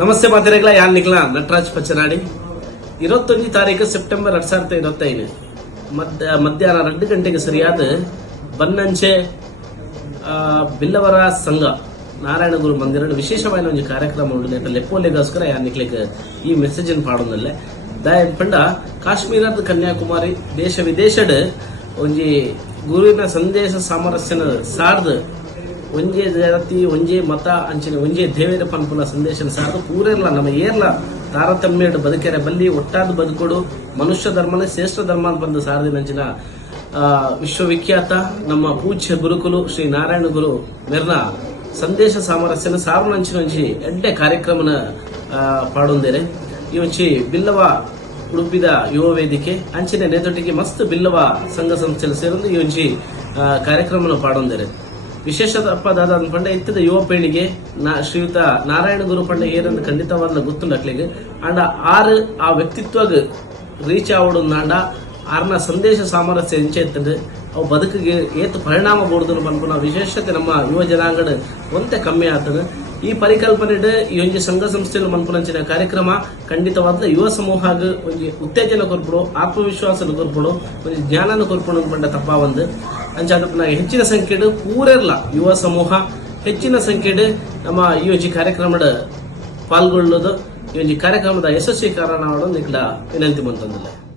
ನಮಸ್ತೆ ಮಾತಿರೆಗಳ ಯಾರು ನಿಕ್ಲ ನಟರಾಜ್ ಪಚ್ಚನಾಡಿ. ಇರವತ್ತೊಂದು ತಾರೀಕು ಸೆಪ್ಟೆಂಬರ್ ಎರಡ್ ಸಾವಿರದ ಇರುವತ್ತೈದು ಮಧ್ಯ ಮಧ್ಯಾಹ್ನ ಎರಡು ಗಂಟೆಗೆ ಸರಿಯಾದ ಬನ್ನಂಚೆ ಬಿಲ್ಲವರ ಸಂಘ, ನಾರಾಯಣಗುರು ಮಂದಿರ ವಿಶೇಷವಾದ ಒಂದು ಕಾರ್ಯಕ್ರಮ ಲೆಪ್ಪೋಲೆಗೋಸ್ಕರ ಯಾನ್ ನಿಕ್ಲಿಕ್ಕೆ ಈ ಮೆಸೇಜ್ ಪಾಡೊಂದಲ್ಲೇ ದಯನ್ ಪಂಡ ಕಾಶ್ಮೀರದ ಕನ್ಯಾಕುಮಾರಿ ದೇಶ ವಿದೇಶದ ಒಂಜಿ ಗುರುವಿನ ಸಂದೇಶ ಸಾಮರಸ್ಯನ ಸಾರ್ದು ಒಂಜೇ ಜಾತಿ, ಒಂಜೇ ಮತ ಅಂಚಿನ ಒಂಜೇ ದೇವೇರ ಪನ್ಪುನ ಸಂದೇಶನ ಸಾರ್ದು ಪೂರೆರ್ಲ ನಮ್ಮ ಏರ್ಲ. ತಾರತಮ್ಯಡ್ ಬದುಕೆರೆ ಬಲ್ಲಿ, ಒಟ್ಟಾದ ಬದುಕೊಡು. ಮನುಷ್ಯ ಧರ್ಮನ ಶ್ರೇಷ್ಠ ಧರ್ಮ ಅಂತ ಬಂದು ಸಾರದಿನಂಚಿನ ವಿಶ್ವವಿಖ್ಯಾತ ನಮ್ಮ ಪೂಜ್ಯ ಗುರುಕುಲು ಶ್ರೀ ನಾರಾಯಣ ಗುರು ಮೆರ್ನ ಸಂದೇಶ ಸಾಮರಸ್ಯನ ಸಾರ್ವನಂಚಿನ ಒಂಜಿ ಎಡ್ಡೆ ಕಾರ್ಯಕ್ರಮನ ಪಾಡೊಂದೇರೆ. ಒಂಚಿ ಬಿಲ್ಲವ ಉಡುಪಿದ ಯುವ ವೇದಿಕೆ, ಅಂಚಿನ ನೇತೊಟ್ಟಿಗೆ ಮಸ್ತ್ ಬಿಲ್ಲವ ಸಂಘ ಸಂಸ್ಥೆ ಸೇರೊಂದು ಈ ಒಂಜಿ ಕಾರ್ಯಕ್ರಮನ ಪಾಡೊಂದೇರೆ. ವಿಶೇಷ ಪದಾದ ಪಂಡ ಇತ್ತಿದ ಯುವ ಪೀಳಿಗೆ, ನಾ ಶ್ರೀಯುತ ನಾರಾಯಣ ಗುರು ಪಂಡ ಏನಂದು ಖಂಡಿತವಾದ ಗೊತ್ತುಂಡಕ್ಲಿಗೆ ಅಂಡ ಆರು ಆ ವ್ಯಕ್ತಿತ್ವಗ್ ರೀಚ್ ಆವಡು ನಾಂಡ, ಆರ್ನ ಸಂದೇಶ ಸಾಮರಸ್ಯ ಎಂಚೆತ್ತದು ಅವು ಬದುಕಿಗೆ ಏತು ಪರಿಣಾಮ ಬೋರ್ದು ಪನ್ಪುನ ವಿಶೇಷತೆ ನಮ್ಮ ಯುವ ಜನಾಂಗಡ ಒಂತೆ ಕಮ್ಮಿ ಆತದ. ಈ ಪರಿಕಲ್ಪನೆ ಈ ಒಂಜಿ ಸಂಘ ಸಂಸ್ಥೆಯಲ್ಲಿ ಮನ್ಪುನಂಚಿನ ಕಾರ್ಯಕ್ರಮ ಖಂಡಿತವಾದ ಯುವ ಸಮೂಹಗ್ ಒಂದು ಉತ್ತೇಜನ ಕೊರ್ಪಡು, ಆತ್ಮವಿಶ್ವಾಸನ ಕೊರ್ಪಡು ಒಂದು ಜ್ಞಾನನ ಕೊರ್ಪುಡು ತಪ್ಪ ತಪ್ಪಾವಂದು ಅಂಚಾದ ಹೆಚ್ಚಿನ ಸಂಖ್ಯೆಡ್ ಪೂರೆರ್ಲ ಯುವ ಸಮೂಹ ಹೆಚ್ಚಿನ ಸಂಖ್ಯೆಡ್ ನಮ್ಮ ಈ ಒಂಜಿ ಕಾರ್ಯಕ್ರಮದ ಪಾಲ್ಗೊಳ್ಳೋದು ಈ ಒಂಜಿ ಕಾರ್ಯಕ್ರಮದ ಯಶಸ್ವಿ ಕಾರಣ ವಿನಂತಿ ಬಂತಂದಿಲ್ಲ